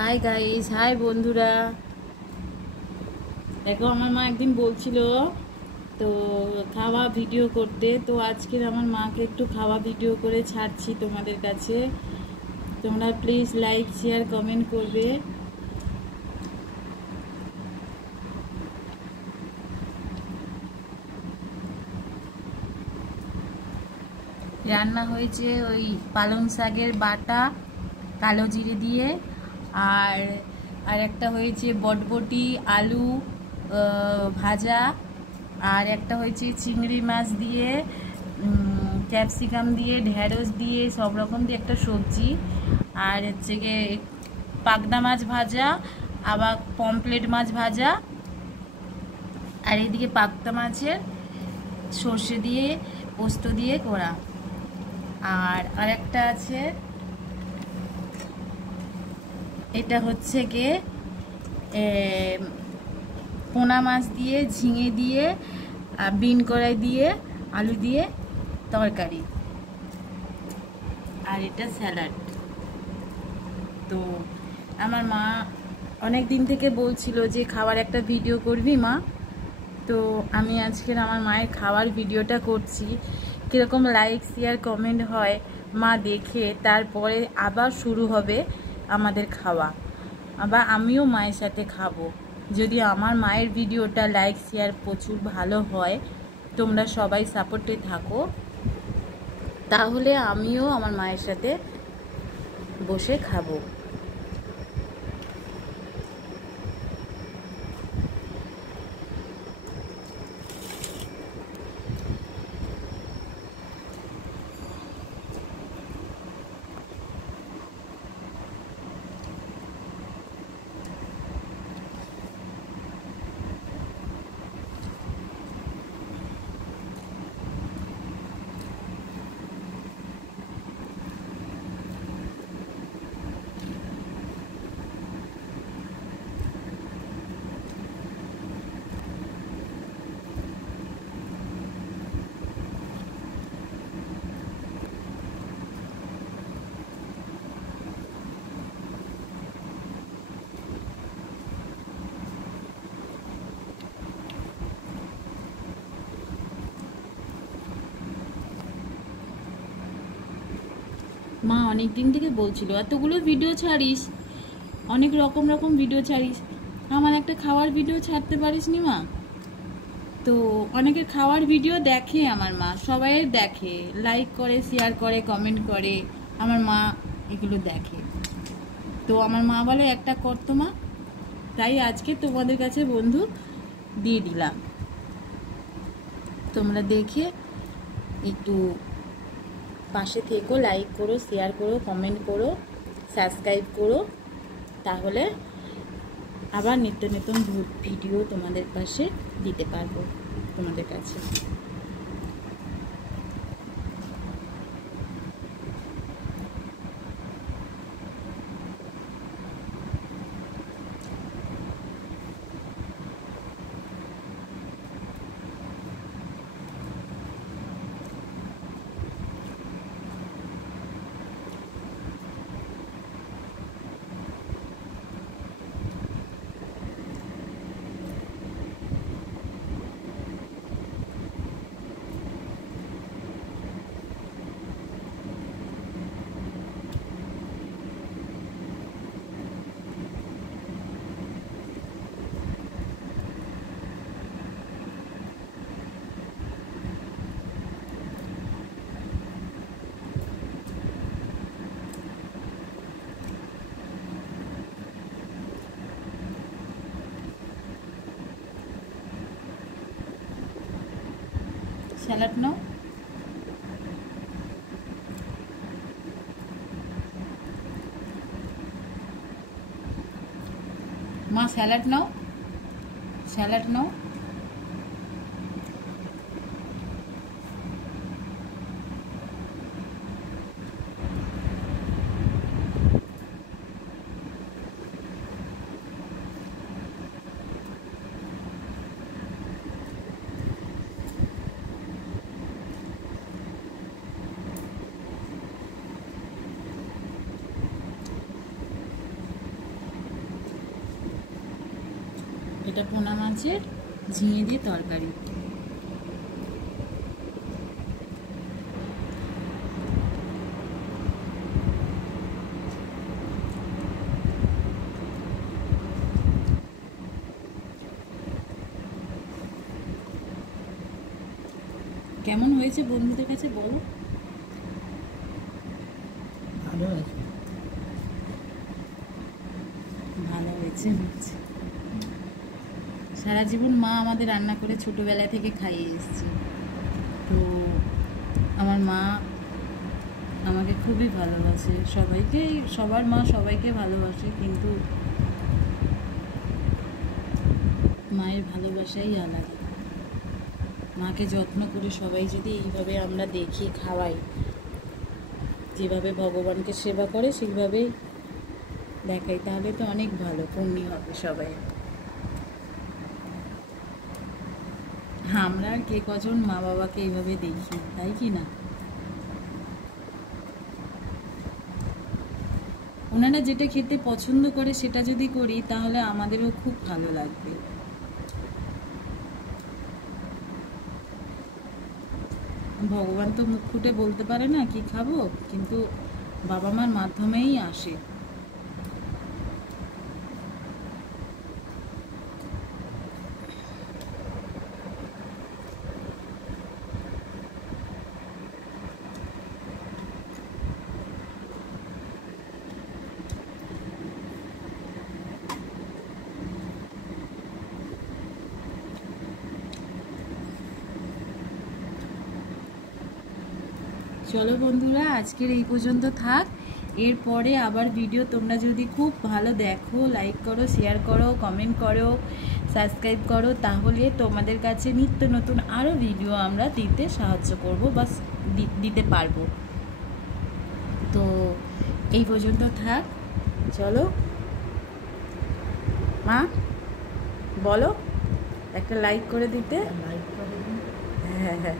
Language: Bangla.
হাই গাইস, হাই বন্ধুরা। দেখো, আমার মা একদিন বলছিল তো খাওয়া ভিডিও করতে, তো আজকের আমার মাকে একটু খাওয়া ভিডিও করে ছাড়ছি তোমাদের কাছে। তোমরা প্লিজ লাইক শেয়ার কমেন্ট করবে। রান্না হয়েছে ওই পালং শাকের বাটা কালো জিরে দিয়ে, আর আর একটা হয়েছে বটবটি আলু ভাজা, আর একটা হয়েছে চিংড়ি মাছ দিয়ে ক্যাপসিকাম দিয়ে ঢেঁড়স দিয়ে সব রকম দিয়ে একটা সবজি, আর হচ্ছে গিয়ে পাগদা মাছ ভাজা, আবার পমপ্লেট মাছ ভাজা, আর এদিকে পাগদা মাছের সর্ষে দিয়ে পোস্ত দিয়ে করা, আর আরেকটা আছে এটা হচ্ছে গিয়ে পোনা মাছ দিয়ে ঝিঙে দিয়ে বিন কড়াই দিয়ে আলু দিয়ে তরকারি, আর এটা স্যালাড। তো আমার মা অনেক দিন থেকে বলছিল যে খাবার একটা ভিডিও করবি মা, তো আমি আজকের আমার মায়ের খাওয়ার ভিডিওটা করছি। কীরকম লাইক শেয়ার কমেন্ট হয় মা দেখে, তারপরে আবার শুরু হবে আমাদের খাওয়া, আবার আমিও মায়ের সাথে খাবো। যদি আমার মায়ের ভিডিওটা লাইক শেয়ার প্রচুর ভালো হয়, তোমরা সবাই সাপোর্টে থাকো, তাহলে আমিও আমার মায়ের সাথে বসে খাবো। মা অনেক দিন থেকে বলছিল এতগুলো ভিডিও ছাড়িস, অনেক রকম রকম ভিডিও ছাড়িস, আমার একটা খাওয়ার ভিডিও ছাড়তে পারিস নি মা? তো অনেকের খাওয়ার ভিডিও দেখে আমার মা, সবাই দেখে, লাইক করে, শেয়ার করে, কমেন্ট করে, আমার মা এগুলো দেখে। তো আমার মা বলে একটা করতো মা, তাই আজকে তোমাদের কাছে বন্ধু দিয়ে দিলাম। তোমরা দেখে একটু পাশে থেকো, লাইক করো, শেয়ার করো, কমেন্ট করো, সাবস্ক্রাইব করো, তাহলে আবার নিত্য নতুন ভিডিও তোমাদের পাশে দিতে পারবো তোমাদের কাছে। স্যালাড নাও মা, স্যালাড নাও, স্যালাড নাও। এটা পোনা মাছের ঝিঙে দিয়ে তরকারি। কেমন হয়েছে বন্ধুদের কাছে বলো? ভালো হয়েছে। ভালো হয়েছে। সারা জীবন মা আমাদের রান্না করে ছোটবেলা থেকে খাইয়ে এসেছে, তো আমার মা আমাকে খুবই ভালোবাসে। সবাইকে, সবার মা সবাইকে ভালোবাসে, কিন্তু মায়ের ভালোবাসাই আলাদা। মাকে যত্ন করে সবাই যদি এইভাবে আমরা দেখি, খাওয়াই, যেভাবে ভগবানকে সেবা করে সেইভাবে দেখাই, তাহলে তো অনেক ভালো পুণ্য হবে সবাই। আমরা আর কে কজন মা বাবাকে এইভাবে দেখি, তাই কি না? ওনারা যেটা খেতে পছন্দ করে সেটা যদি করি তাহলে আমাদেরও খুব ভালো লাগবে। ভগবান তো মুখ ফুটে বলতে পারে না কি খাবো, কিন্তু বাবা মার মাধ্যমেই আসে। চলো বন্ধুরা, আজকের এই পর্যন্ত থাক। এরপরে আবার ভিডিও তোমরা যদি খুব ভালো দেখো, লাইক করো, শেয়ার করো, কমেন্ট করো, সাবস্ক্রাইব করো, তাহলে তোমাদের কাছে নিত্য নতুন আরও ভিডিও আমরা দিতে সাহায্য করব বা দিতে পারবো। তো এই পর্যন্ত থাক। চলো মা, বলো একটা লাইক করে দিতে। লাইক করে দিন। হ্যাঁ হ্যাঁ।